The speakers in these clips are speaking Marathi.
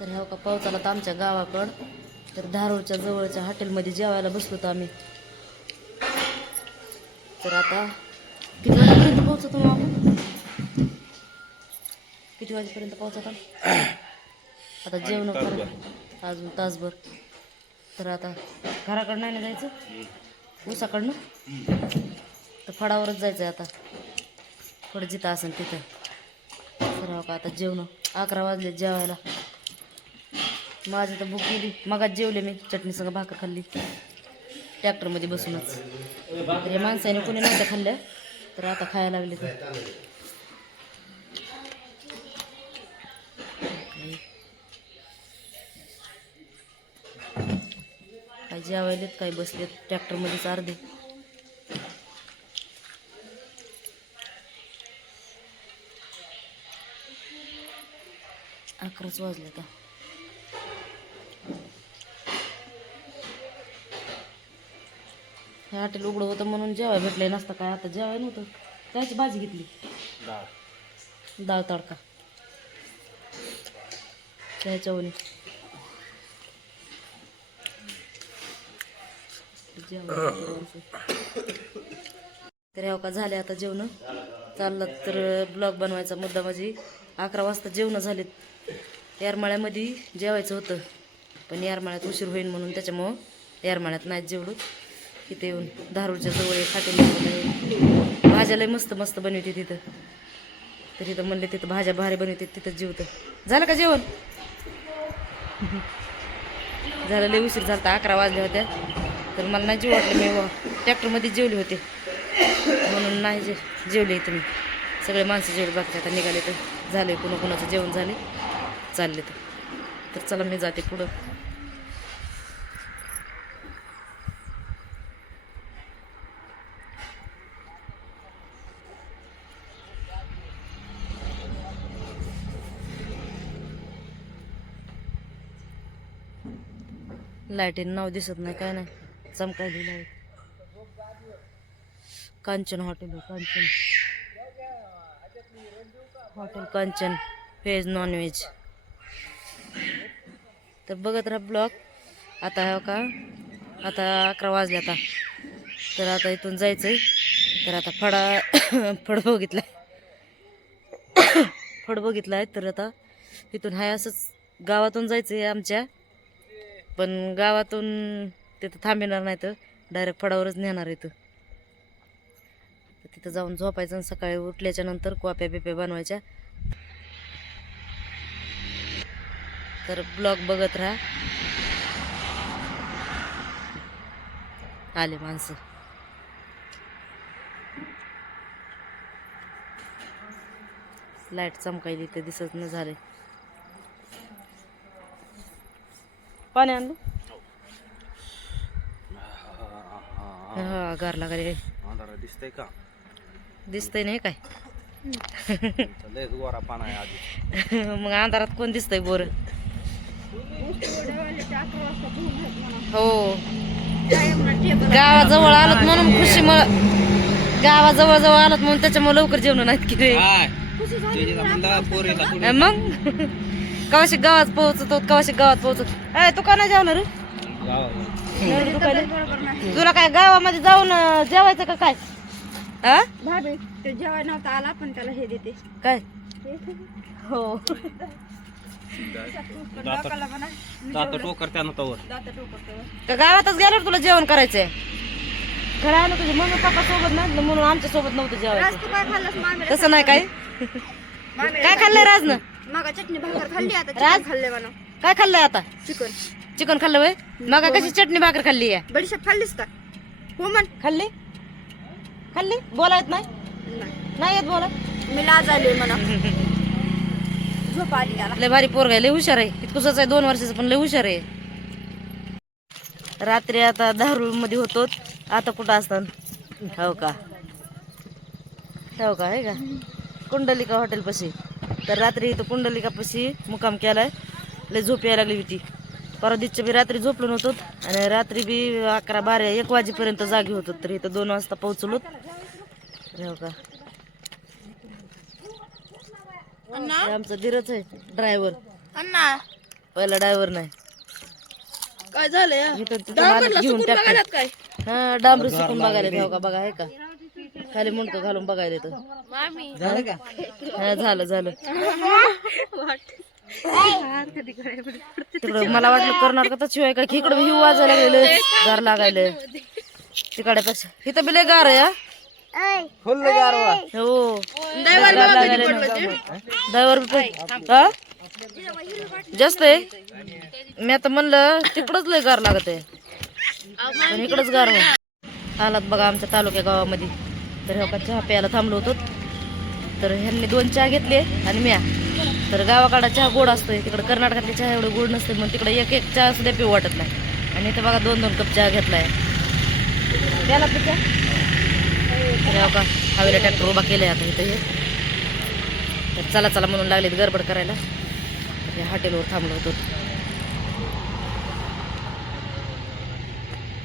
तर ह्या का पाऊस आला तर आमच्या गावाकडं. तर धारूरच्या जवळच्या हॉटेलमध्ये जेवायला बसलो होतो आम्ही. तर आता किती वाजेपर्यंत पोहोचतो मग आपण? किती वाजेपर्यंत पोहोचतो? आता जेवण करा अजून तासभर. तर आता घराकडं नाही ना जायचं, ऊसाकडनं तर फडावरच जायचं आहे आता. फड जिथं असेल तिथं. तर हो का आता जेवण 11 वाजले जेवायला. माझी तर भूक गेली. मगाच जेवले मी, चटणीसंग भाकर खाल्ली ट्रॅक्टरमध्ये बसूनच. तर या माणसाने कोणी नव्हत्या खाल्ल्या तर आता खायला लागले. तर काय जेवायलेत काय बसलेत ट्रॅक्टरमध्येच अर्धे. अकराच वाजले का? हे हॉटेल उघडं होतं म्हणून जेवाय भेटलंय, नसतं काय आता जेवाय नव्हतं. त्याची भाजी घेतली, डाळ तडका त्याच्यावर तर ह्या का झाले आता जेवण. चाललं तर ब्लॉग बनवायचा मुद्दा म्हणजे 11 वाजता जेवणं झालेत. येरमाळ्यामध्ये जेवायचं होतं पण येरमाळ्यात उशीर होईल म्हणून त्याच्यामुळं येरमाळ्यात नाही जेवलो. तिथे येऊन धारूरच्या जवळ हॉटेल भाज्या लय मस्त मस्त बनवते तिथं. तर तिथं म्हणले तिथं भाज्या भारी बनवते तिथं जेवतं. झालं का जेवण? झालं. लय उशीर झाला, 11 वाजल्या होत्या. तर मला नाही जेव वाटलं, मी ट्रॅक्टरमध्ये जेवले होते म्हणून नाही जेवले. तुम्ही सगळे माणसं जेवले बाकी आता निघाले. तर झाले कुणाकुणाचं जेवण झाले चालले. तर चला मी जाते पुढं. लाईटीन नाव दिसत नाही काय नाही, चमकायली लाईट. कांचन हॉटेल आहे, Kanchan hotel, Kanchan veg non veg. तर बघत राहा ब्लॉग. आता हो का आता 11 वाजले आता. तर आता इथून जायचंय. तर आता फड बघितलाय तर आता इथून हाय असंच गावातून जायचंय आमच्या. पण गावातून तिथं थांबणार नाही, तर डायरेक्ट फडावरच नेणार इथं. तिथं जाऊन झोपायचं आणि सकाळी उठल्याच्या नंतर कॉप्या बिप्या बनवायच्या. तर ब्लॉग बघत राहा. आले माणसं. लाईट चमकायली तर दिसत न झाले. पाणी आणलं? हा गार लागायला. दिसतंय का? दिसतंय नाही काय? लय गोरा पाना आहे आधी. मग अंधारात कोण दिसतंय बोर? हो, गावाजवळ आलोत म्हणून गावाजवळ आलोत म्हणून त्याच्यामुळे लवकर जेवण नाहीत की रे. मग कवाशी गावात पोहोचतो, कवाशी गावात पोहोचत. तू का नाही जेवणार? तुला काय गावामध्ये जाऊन जेवायचं का काय? जेवाय नव्हता आला पण त्याला हे देते काय? हो, टोकर त्यानं तवर का गावातच गेल्यावर तुला जेवण करायचंय? खरं आहे ना, तुझे मम्मी पप्पा सोबत नाही म्हणून आमच्या सोबत नव्हतं जेवायचं. तसं नाही काय? काय खाल्लंय राजनं? मग चटणी भाकर खाल्ली, आता राज? चिकन खाल्ले म्हणा. काय खाल्लंय आता? चिकन चिकन खाल्लं वय? मग कशी चटणी भाकर खाल्ली आहे? बडीशेप खाल्लीस का? हो म्हण. खाल्ली बोला येत नाही? नाही येत बोला. मी लाज आले म्हणा. झोप आली त्याला. लय भारी पोरगा आहे, लय हुशार आहे. इतकुसच आहे 2 वर्षाचं पण लय हुशार आहे. रात्री आता धारूर मध्ये होतो, आता कुठं असतात? हो का आहे का कुंडलिका हॉटेल पाशी. तर रात्री इथं कुंडलिका पाशी मुक्काम केलाय. लय झोप यायला लागली होती. परवा दिवशी बी रात्री झोपलो नव्हतो आणि रात्री बी 11, 12, 1 वाजेपर्यंत जागी होतो. तर इथं 2 वाजता पोहोचलो. हो का, आमचं धीरच आहे ड्रायव्हर. अण्णा पहिला ड्रायव्हर नाही काय झालंय इथं तिथं मालक घेऊन टाकतो काय हा डांबरी सुकून बघायला ठेव का बघा आहे का खाली मुंडकं घालून बघायला येतं हा झालं झालं तिकडं मला वाटलं कर्नाटकातच शिवाय काय की इकडं हिव वाजायला लागलेलं गार लागायला तिकड्यापेक्षा इथं बी लय गार आहे हा. हो ड्रायव्हर हा जास्त आहे मी आता म्हणलं तिकडच लय गार लागत आहे पण इकडंच गार हो आलात बघा आमच्या तालुक्या गावामध्ये तर हो का चहा प्यायला थांबलो होतो तर ह्यांनी 2 चहा घेतले आणि म्या तर गावाकडा चहा गोड असतोय तिकडे कर्नाटकातले चहा एवढं गोड नसते मग तिकडे एक चहा सुद्धा पिऊ वाटत नाही आणि इथं बघा 2-2 कप चहा घेतलाय त्याला पिच्या तर हो का हवेला ट्रॅक्टर उभा केलाय आता इथं हे तर चला चला म्हणून लागले गडबड करायला तर हॉटेलवर थांबलो होतो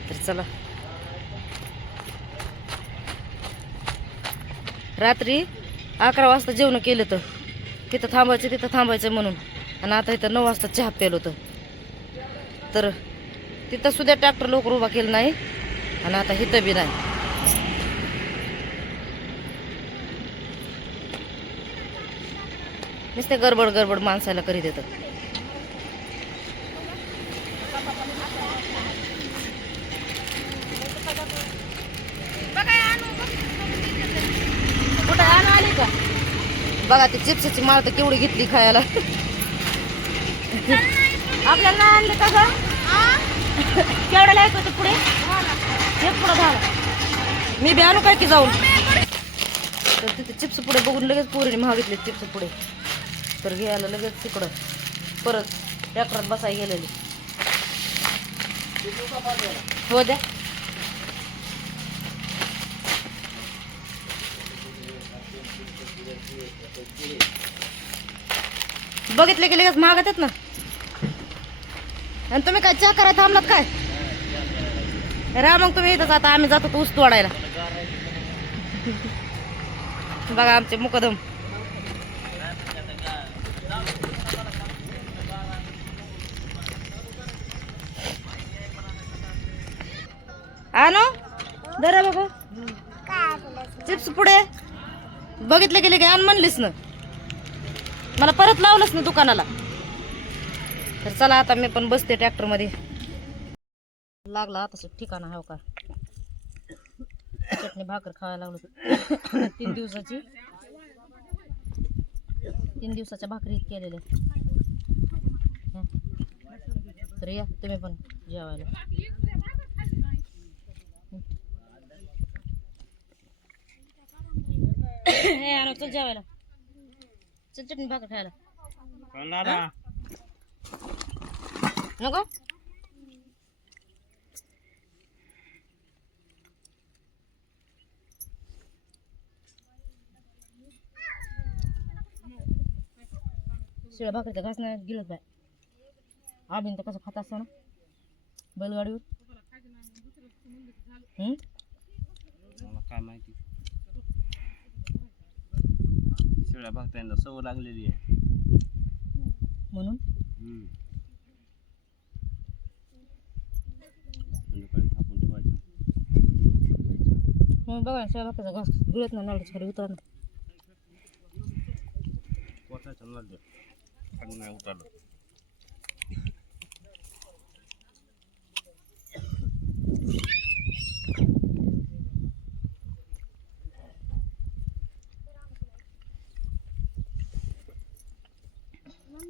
तर चला रात्री 11 वाजता जेवण केलं तर तिथं थांबायचं म्हणून आणि आता इथं 9 वाजता चहा प्यायला होतं तर तिथं सुद्धा ट्रॅक्टर लवकर उभा केलं नाही आणि आता इथं बी नाही नुसते गडबड माणसाला करीत येतं कुठं आणू आली का बघा ती चिप्सची माळ तर केवढी घेतली खायला आपल्याला नाही आणले का ग केवढ्या लायक होते पुढे एक पुढं झाला मी बी आणू काय की जाऊन तर तिथे चिप्स पुढे बघून लगेच पोरीने मागितले चिप्स पुढे तर घ्यायला लगेच तिकडं परत ट्रॅक्टरात बसाय गेलेली हो द्या बघितले की लगेच मागत आहेत ना आणि तुम्ही काय चहा करायला थांबलात काय रा मग तुम्ही इथंच आता आम्ही जातो ऊस तोडायला बघा आमचे मुकदम आणो जरा बघा चिप्स पुढे बघितले गेले की आण म्हणलीस ना मला परत लावलंच ना दुकानाला तर चला आता मी पण बसते ट्रॅक्टर मध्ये लागला तसं ठिकाण आहे का चटणी भाकर खायला लागलो 3 दिवसाच्या भाकरी केलेल्या तर या तुम्ही पण जेवायला हे आणो चल जेवायला चल चटणी भाकर खायला नको शिळ्या भाकरीचा घास नाही गेलत बाय आबीन तर कसं खात असतं ना बैलगाडीवर मला काय माहिती शिळ्या भाकऱ्यांना सवय लागलेली आहे म्हणून थापून ठेवायचं मग बघा शिळ्या भाकरीचा घास गिळत ना नळाच्या खाली उतरणार पोटाचं नळ खाली नाही उतरलं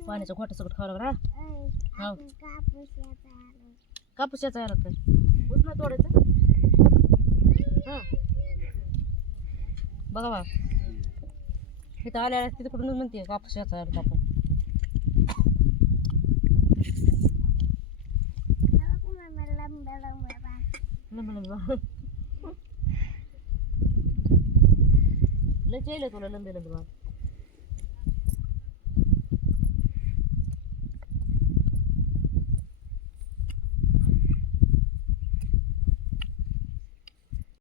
पाण्याचं घोटं सगळं खावं लागणार हो कापूस याचा यायला काय ऊस नाही तोडायचं हां बघा बा इथं आल्या तिथे कुठून म्हणते कापूस याचा यायला आपण लय तुला लंबे लंबे